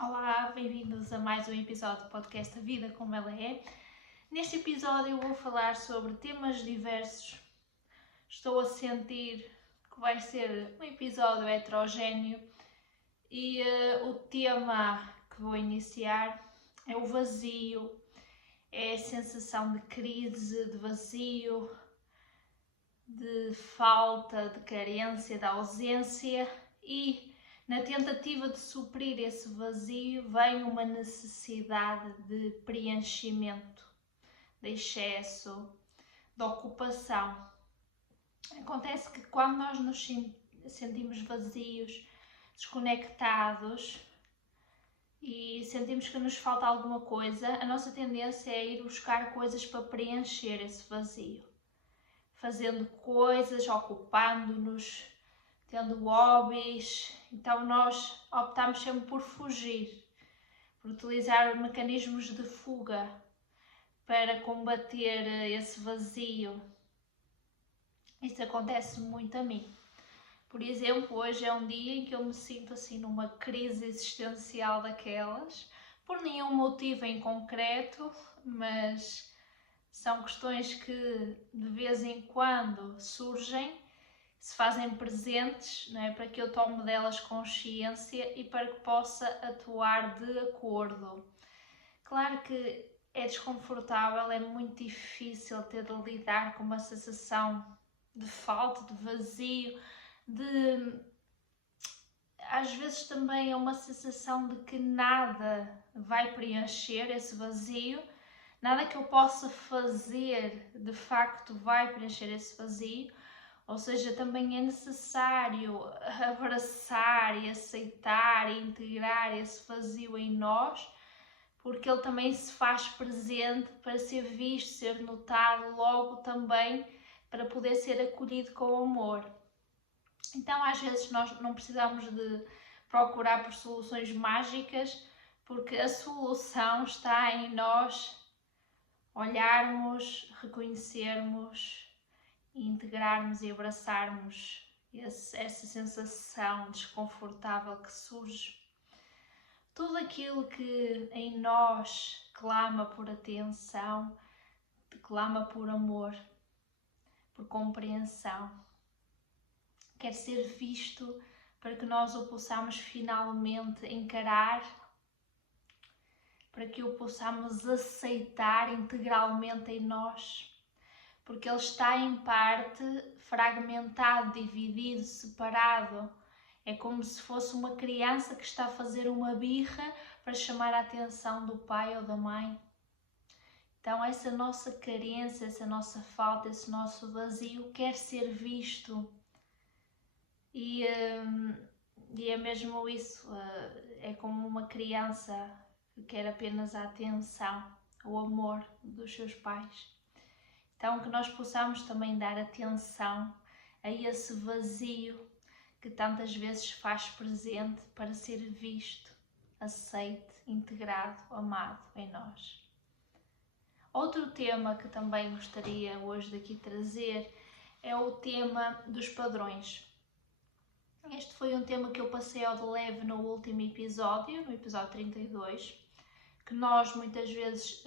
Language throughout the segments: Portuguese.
Olá, bem-vindos a mais um episódio do podcast A Vida Como Ela É. Neste episódio eu vou falar sobre temas diversos. Estou a sentir que vai ser um episódio heterogéneo e o tema que vou iniciar é o vazio, é a sensação de crise, de vazio, de falta, de carência, de ausência e na tentativa de suprir esse vazio vem uma necessidade de preenchimento, de excesso, de ocupação. Acontece que quando nós nos sentimos vazios, desconectados e sentimos que nos falta alguma coisa, a nossa tendência é ir buscar coisas para preencher esse vazio. Fazendo coisas, ocupando-nos, tendo hobbies. Então nós optamos sempre por fugir, por utilizar mecanismos de fuga para combater esse vazio. Isso acontece muito a mim. Por exemplo, hoje é um dia em que eu me sinto assim numa crise existencial daquelas, por nenhum motivo em concreto, mas são questões que de vez em quando surgem, se fazem presentes, não é? Para que eu tome delas consciência e para que possa atuar de acordo. Claro que é desconfortável, é muito difícil ter de lidar com uma sensação de falta, de vazio, às vezes também é uma sensação de que nada vai preencher esse vazio, nada que eu possa fazer de facto vai preencher esse vazio, ou seja, também é necessário abraçar e aceitar e integrar esse vazio em nós, porque ele também se faz presente para ser visto, ser notado, logo também para poder ser acolhido com amor. Então, às vezes, nós não precisamos de procurar por soluções mágicas, porque a solução está em nós olharmos, reconhecermos, integrarmos e abraçarmos essa sensação desconfortável que surge. Tudo aquilo que em nós clama por atenção, clama por amor, por compreensão, quer ser visto para que nós o possamos finalmente encarar, para que o possamos aceitar integralmente em nós, porque ele está em parte fragmentado, dividido, separado. É como se fosse uma criança que está a fazer uma birra para chamar a atenção do pai ou da mãe. Então essa nossa carência, essa nossa falta, esse nosso vazio quer ser visto. E é mesmo isso, é como uma criança que quer apenas a atenção, o amor dos seus pais. Então que nós possamos também dar atenção a esse vazio que tantas vezes faz presente para ser visto, aceite, integrado, amado em nós. Outro tema que também gostaria hoje daqui trazer é o tema dos padrões. Este foi um tema que eu passei ao de leve no último episódio, no episódio 32, que nós muitas vezes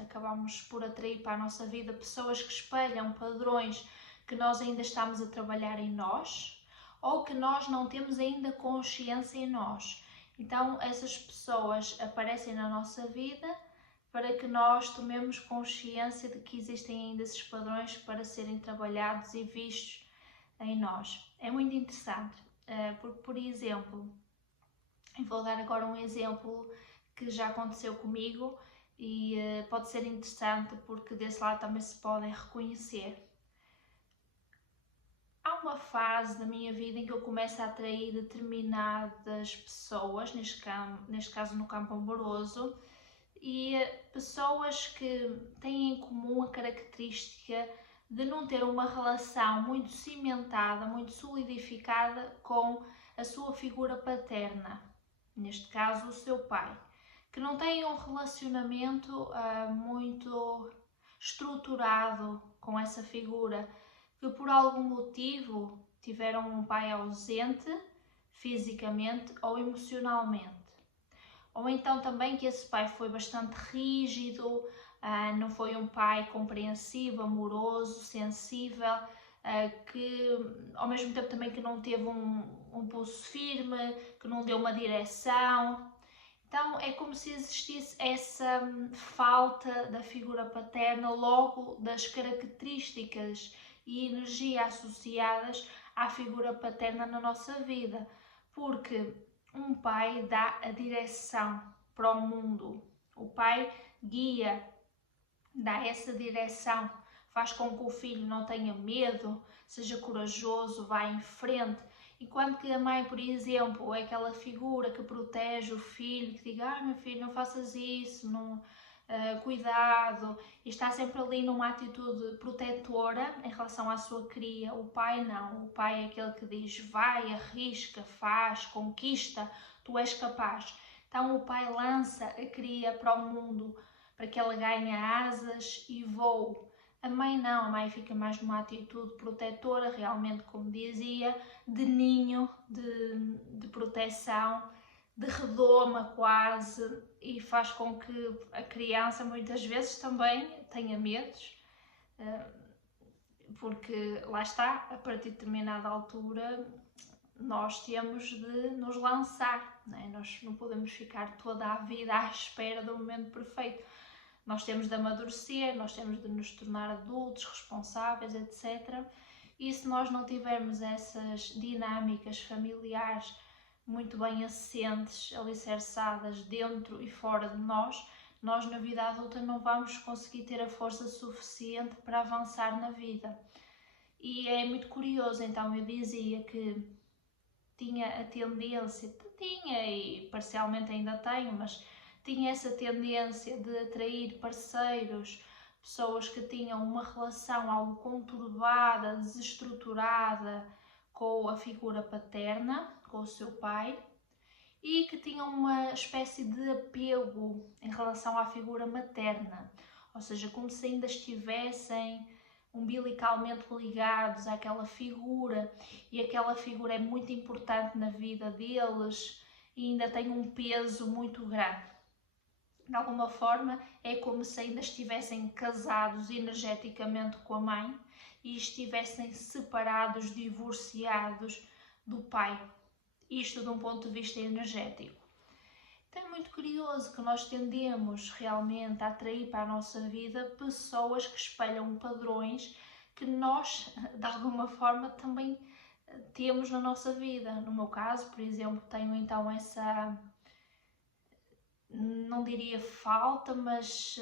acabamos por atrair para a nossa vida pessoas que espelham padrões que nós ainda estamos a trabalhar em nós ou que nós não temos ainda consciência em nós. Então essas pessoas aparecem na nossa vida para que nós tomemos consciência de que existem ainda esses padrões para serem trabalhados e vistos em nós. É muito interessante, porque, por exemplo, vou dar agora um exemplo que já aconteceu comigo e pode ser interessante porque desse lado também se podem reconhecer. Há uma fase da minha vida em que eu começo a atrair determinadas pessoas, neste caso no campo amoroso, e pessoas que têm em comum a característica de não ter uma relação muito cimentada, muito solidificada com a sua figura paterna, neste caso o seu pai, que não têm um relacionamento muito estruturado com essa figura, que por algum motivo tiveram um pai ausente fisicamente ou emocionalmente. Ou então também que esse pai foi bastante rígido, não foi um pai compreensivo, amoroso, sensível, que ao mesmo tempo também que não teve um pulso firme, que não deu uma direção. Então é como se existisse essa falta da figura paterna, logo das características e energia associadas à figura paterna na nossa vida, porque um pai dá a direção para o mundo, o pai guia, dá essa direção, faz com que o filho não tenha medo, seja corajoso, vá em frente. Enquanto que a mãe, por exemplo, é aquela figura que protege o filho, que diga, meu filho, não faças isso, não, cuidado, e está sempre ali numa atitude protetora em relação à sua cria. O pai não, o pai é aquele que diz, vai, arrisca, faz, conquista, tu és capaz. Então o pai lança a cria para o mundo, para que ela ganhe asas e voe. A mãe não, a mãe fica mais numa atitude protetora, realmente, como dizia, de ninho, de proteção, de redoma quase, e faz com que a criança muitas vezes também tenha medos, porque lá está, a partir de determinada altura nós temos de nos lançar, não é? Nós não podemos ficar toda a vida à espera do momento perfeito. Nós temos de amadurecer, nós temos de nos tornar adultos, responsáveis, etc. E se nós não tivermos essas dinâmicas familiares muito bem assentes, alicerçadas dentro e fora de nós na vida adulta não vamos conseguir ter a força suficiente para avançar na vida. E é muito curioso, então eu dizia que tinha a tendência, e parcialmente ainda tenho, mas tinha essa tendência de atrair parceiros, pessoas que tinham uma relação algo conturbada, desestruturada com a figura paterna, com o seu pai, e que tinham uma espécie de apego em relação à figura materna, ou seja, como se ainda estivessem umbilicalmente ligados àquela figura, e aquela figura é muito importante na vida deles e ainda tem um peso muito grande. De alguma forma é como se ainda estivessem casados energeticamente com a mãe e estivessem separados, divorciados do pai. Isto de um ponto de vista energético. Então é muito curioso que nós tendemos realmente a atrair para a nossa vida pessoas que espelham padrões que nós, de alguma forma, também temos na nossa vida. No meu caso, por exemplo, tenho então essa, não diria falta, mas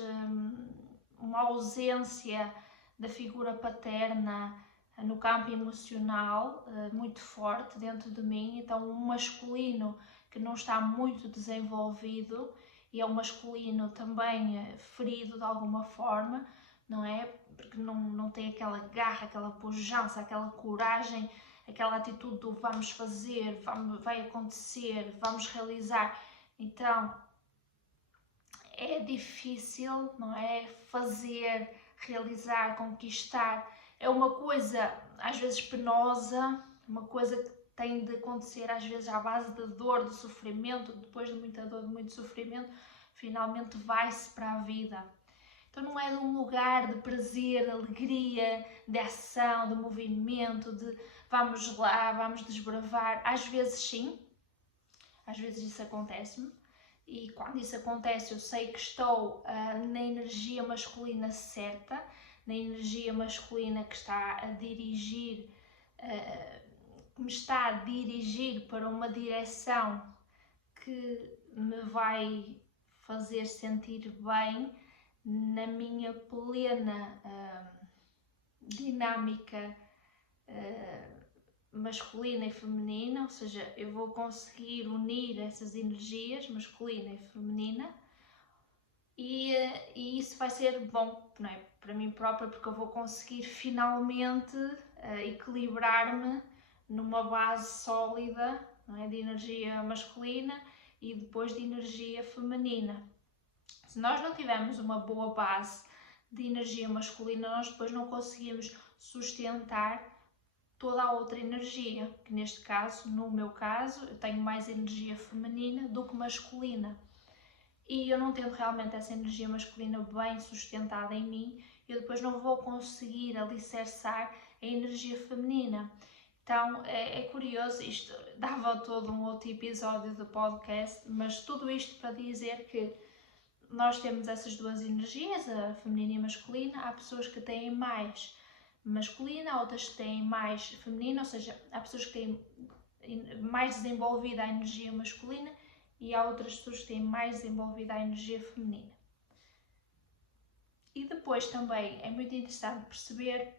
uma ausência da figura paterna no campo emocional muito forte dentro de mim. Então um masculino que não está muito desenvolvido e é um masculino também ferido de alguma forma, não é? Porque não tem aquela garra, aquela pujança, aquela coragem, aquela atitude do vamos fazer, vai acontecer, vamos realizar. Então é difícil, não é? Fazer, realizar, conquistar. É uma coisa às vezes penosa, uma coisa que tem de acontecer às vezes à base de dor, de sofrimento. Depois de muita dor, de muito sofrimento, finalmente vai-se para a vida. Então não é de um lugar de prazer, de alegria, de ação, de movimento, de vamos lá, vamos desbravar. Às vezes sim, às vezes isso acontece-me. E quando isso acontece eu sei que estou na energia masculina certa, na energia masculina que está a dirigir, que me está a dirigir para uma direção que me vai fazer sentir bem na minha plena dinâmica masculina e feminina, ou seja, eu vou conseguir unir essas energias masculina e feminina e isso vai ser bom, não é? Para mim própria, porque eu vou conseguir finalmente equilibrar-me numa base sólida, não é? De energia masculina e depois de energia feminina. Se nós não tivermos uma boa base de energia masculina, nós depois não conseguimos sustentar toda a outra energia, que neste caso, no meu caso, eu tenho mais energia feminina do que masculina. e eu não tendo realmente essa energia masculina bem sustentada em mim, eu depois não vou conseguir alicerçar a energia feminina. Então é curioso, isto dava todo um outro episódio do podcast, mas tudo isto para dizer que nós temos essas duas energias, a feminina e a masculina. Há pessoas que têm mais masculina, há outras que têm mais feminina, ou seja, há pessoas que têm mais desenvolvida a energia masculina e há outras pessoas que têm mais desenvolvida a energia feminina. E depois também é muito interessante perceber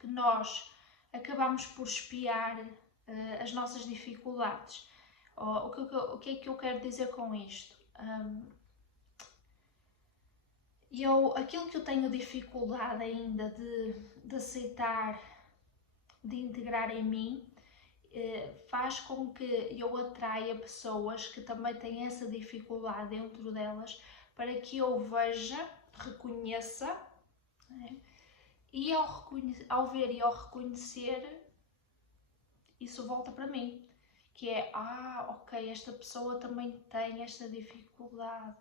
que nós acabamos por espiar as nossas dificuldades. O que é que eu quero dizer com isto? Aquilo que eu tenho dificuldade ainda de aceitar, de integrar em mim, faz com que eu atraia pessoas que também têm essa dificuldade dentro delas, para que eu veja, reconheça, né? E ao ver e ao reconhecer, isso volta para mim, que é, ok, esta pessoa também tem esta dificuldade,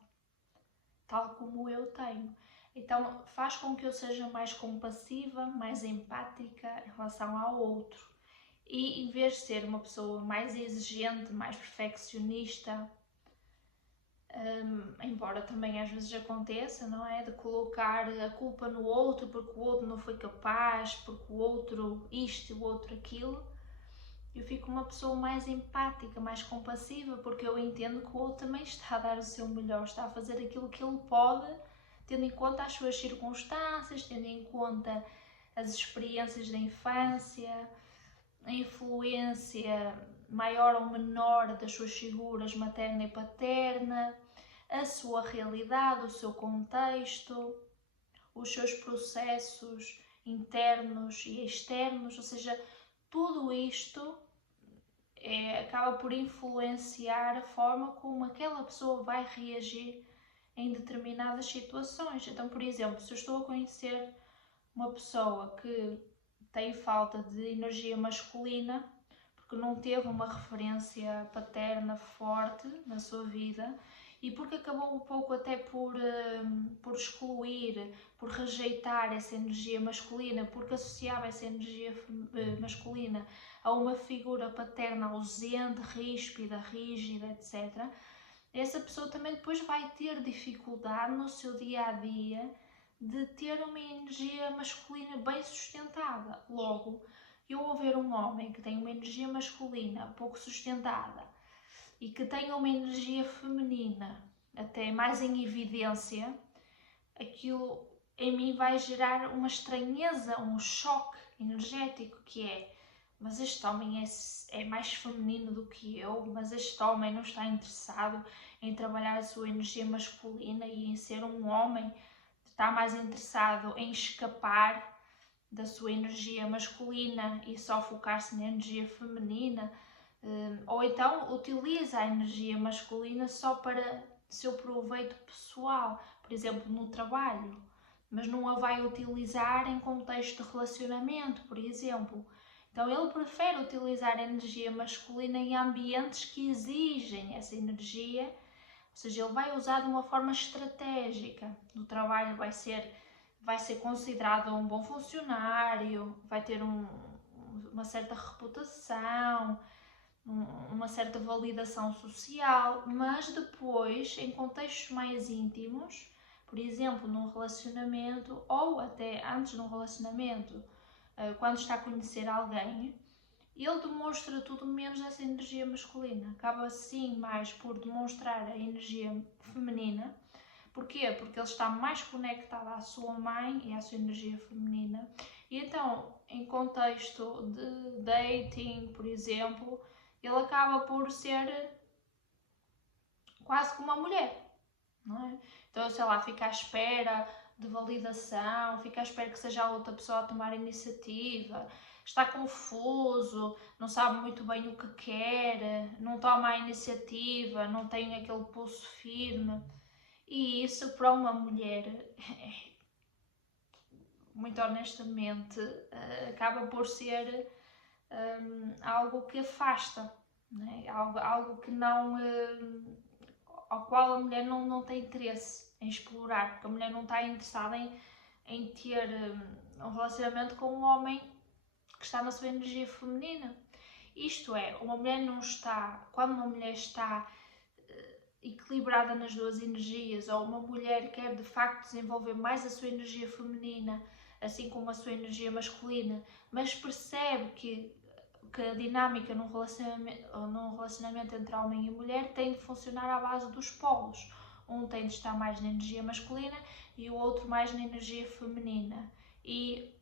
tal como eu tenho. Então faz com que eu seja mais compassiva, mais empática em relação ao outro. E em vez de ser uma pessoa mais exigente, mais perfeccionista, embora também às vezes aconteça, não é? De colocar a culpa no outro porque o outro não foi capaz, porque o outro isto e o outro aquilo, eu fico uma pessoa mais empática, mais compassiva, porque eu entendo que o outro também está a dar o seu melhor, está a fazer aquilo que ele pode, tendo em conta as suas circunstâncias, tendo em conta as experiências da infância, a influência maior ou menor das suas figuras materna e paterna, a sua realidade, o seu contexto, os seus processos internos e externos, ou seja, tudo isto acaba por influenciar a forma como aquela pessoa vai reagir em determinadas situações. Então, por exemplo, se eu estou a conhecer uma pessoa que tem falta de energia masculina, porque não teve uma referência paterna forte na sua vida e porque acabou um pouco até por excluir, por rejeitar essa energia masculina, porque associava essa energia masculina a uma figura paterna ausente, ríspida, rígida, etc. Essa pessoa também depois vai ter dificuldade no seu dia-a-dia de ter uma energia masculina bem sustentada. Logo, eu ao ver um homem que tem uma energia masculina pouco sustentada e que tem uma energia feminina até mais em evidência, aquilo em mim vai gerar uma estranheza, um choque energético, que é: mas este homem é mais feminino do que eu, mas este homem não está interessado em trabalhar a sua energia masculina e em ser um homem, está mais interessado em escapar da sua energia masculina e só focar-se na energia feminina, ou então utiliza a energia masculina só para seu proveito pessoal, por exemplo, no trabalho, mas não a vai utilizar em contexto de relacionamento, por exemplo. Então ele prefere utilizar a energia masculina em ambientes que exigem essa energia, ou seja, ele vai usar de uma forma estratégica. No trabalho vai ser considerado um bom funcionário, vai ter uma certa reputação, uma certa validação social, mas depois, em contextos mais íntimos, por exemplo, num relacionamento ou até antes de um relacionamento, quando está a conhecer alguém, ele demonstra tudo menos essa energia masculina. Acaba sim mais por demonstrar a energia feminina. Porquê? Porque ele está mais conectado à sua mãe e à sua energia feminina. E então, em contexto de dating, por exemplo, ele acaba por ser quase como uma mulher, não é? Então, sei lá, fica à espera de validação, fica à espera que seja a outra pessoa a tomar a iniciativa, está confuso, não sabe muito bem o que quer, não toma a iniciativa, não tem aquele pulso firme. E isso para uma mulher, muito honestamente, acaba por ser algo que afasta, né? Algo que não, ao qual a mulher não tem interesse em explorar, porque a mulher não está interessada em ter um relacionamento com um homem que está na sua energia feminina. Isto é, uma mulher não está, quando uma mulher está equilibrada nas duas energias, ou uma mulher quer de facto desenvolver mais a sua energia feminina, assim como a sua energia masculina, mas percebe que a dinâmica num relacionamento entre homem e mulher tem de funcionar à base dos polos. Um tem de estar mais na energia masculina e o outro mais na energia feminina. E,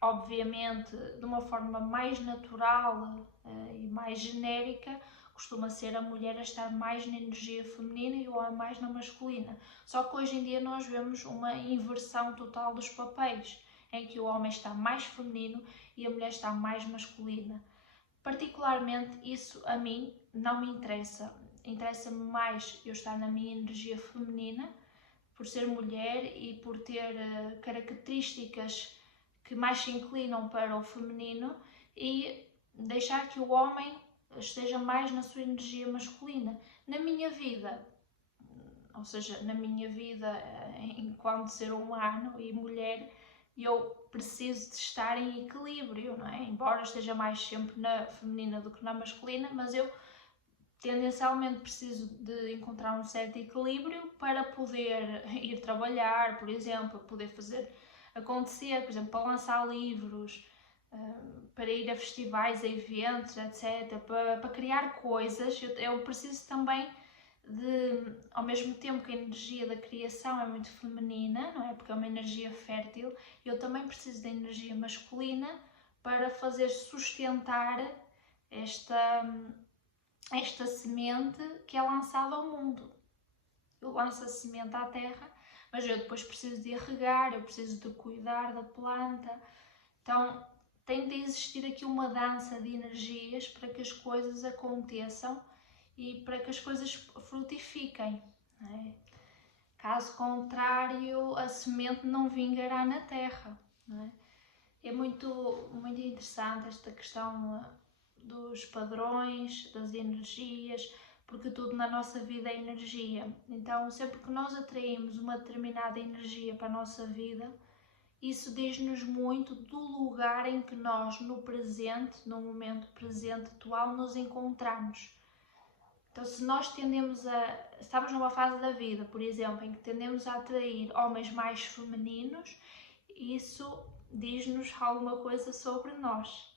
obviamente, de uma forma mais natural e mais genérica, costuma ser a mulher a estar mais na energia feminina e o homem mais na masculina. Só que hoje em dia nós vemos uma inversão total dos papéis, em que o homem está mais feminino e a mulher está mais masculina. Particularmente, isso a mim não me interessa. Interessa-me mais eu estar na minha energia feminina, por ser mulher e por ter características que mais se inclinam para o feminino, e deixar que o homem esteja mais na sua energia masculina. Na minha vida, ou seja, na minha vida enquanto ser humano e mulher, eu preciso de estar em equilíbrio, não é? Embora esteja mais sempre na feminina do que na masculina, mas eu tendencialmente preciso de encontrar um certo equilíbrio para poder ir trabalhar, por exemplo, poder fazer acontecer, por exemplo, para lançar livros, para ir a festivais, a eventos, etc., para criar coisas. Eu preciso também de, ao mesmo tempo que a energia da criação é muito feminina, não é? Porque é uma energia fértil, eu também preciso da energia masculina para fazer sustentar esta semente que é lançada ao mundo. Eu lanço a semente à terra, mas eu depois preciso de regar, eu preciso de cuidar da planta. Então tem de existir aqui uma dança de energias para que as coisas aconteçam e para que as coisas frutifiquem, não é? Caso contrário, a semente não vingará na terra, não é? É muito interessante esta questão dos padrões, das energias, porque tudo na nossa vida é energia. Então, sempre que nós atraímos uma determinada energia para a nossa vida, isso diz-nos muito do lugar em que nós, no presente, no momento presente atual, nos encontramos. Então, se nós estamos numa fase da vida, por exemplo, em que tendemos a atrair homens mais femininos, isso diz-nos alguma coisa sobre nós.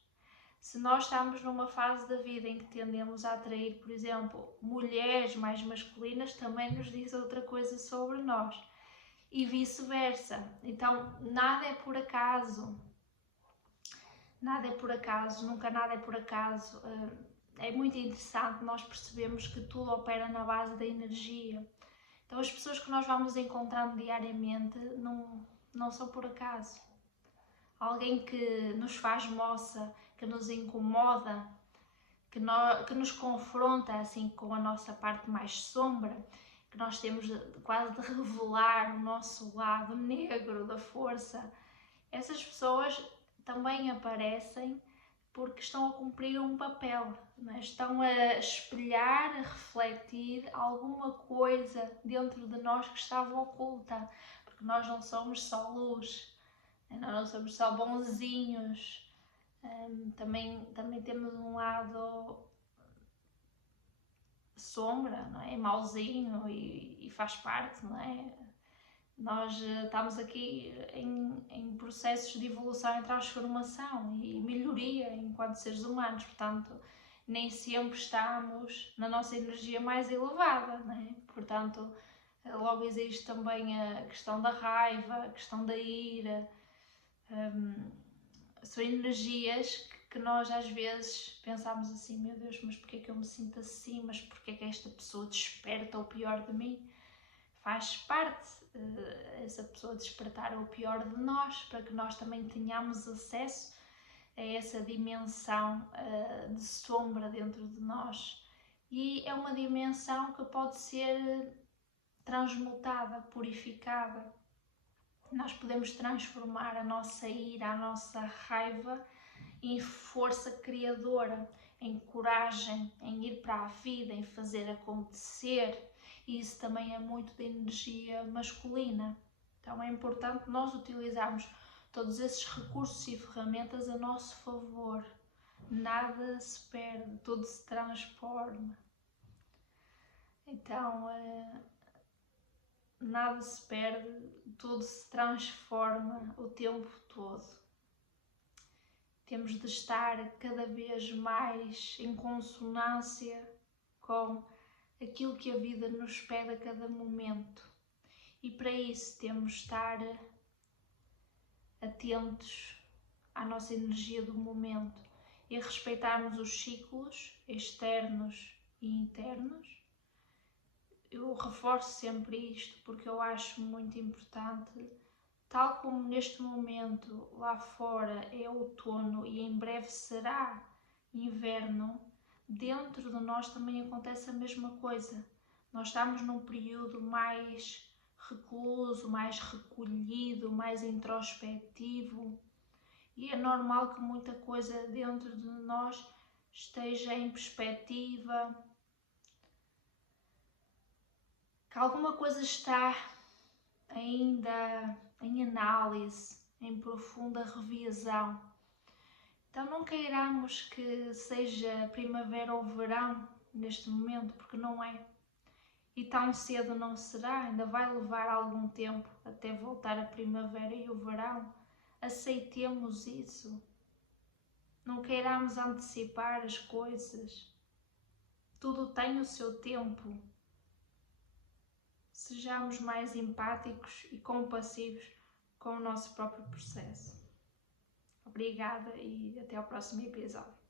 Se nós estamos numa fase da vida em que tendemos a atrair, por exemplo, mulheres mais masculinas, também nos diz outra coisa sobre nós. E vice-versa. Então, nada é por acaso. Nada é por acaso, nunca nada é por acaso. É muito interessante nós percebemos que tudo opera na base da energia. Então, as pessoas que nós vamos encontrando diariamente não são por acaso. Alguém que nos faz moça, que nos incomoda, que nos confronta assim com a nossa parte mais sombra, que nós temos quase de revelar o nosso lado negro da força. Essas pessoas também aparecem porque estão a cumprir um papel, não é? Estão a espelhar, a refletir alguma coisa dentro de nós que estava oculta, porque nós não somos só luz, nós não somos só bonzinhos, também temos um lado sombra, não é? Mauzinho e faz parte, não é? Nós estamos aqui em processos de evolução e transformação e melhoria enquanto seres humanos, portanto, nem sempre estamos na nossa energia mais elevada, não é? Portanto, logo existe também a questão da raiva, a questão da ira. São energias que nós às vezes pensamos assim, meu Deus, mas porquê é que eu me sinto assim? Mas porquê é que esta pessoa desperta o pior de mim? Faz parte essa pessoa despertar o pior de nós, para que nós também tenhamos acesso a essa dimensão de sombra dentro de nós. E é uma dimensão que pode ser transmutada, purificada. Nós podemos transformar a nossa ira, a nossa raiva em força criadora, em coragem, em ir para a vida, em fazer acontecer, e isso também é muito da energia masculina. Então é importante nós utilizarmos todos esses recursos e ferramentas a nosso favor. Nada se perde, tudo se transforma. Então, nada se perde, tudo se transforma o tempo todo. Temos de estar cada vez mais em consonância com aquilo que a vida nos pede a cada momento. E para isso temos de estar atentos à nossa energia do momento e respeitarmos os ciclos externos e internos. Eu reforço sempre isto porque eu acho muito importante, tal como neste momento lá fora é outono e em breve será inverno, dentro de nós também acontece a mesma coisa. Nós estamos num período mais recluso, mais recolhido, mais introspectivo e é normal que muita coisa dentro de nós esteja em perspectiva, que alguma coisa está ainda em análise, em profunda revisão. Então não queiramos que seja primavera ou verão neste momento, porque não é. E tão cedo não será, ainda vai levar algum tempo até voltar a primavera e o verão. Aceitemos isso. Não queiramos antecipar as coisas. Tudo tem o seu tempo. Sejamos mais empáticos e compassivos com o nosso próprio processo. Obrigada e até ao próximo episódio.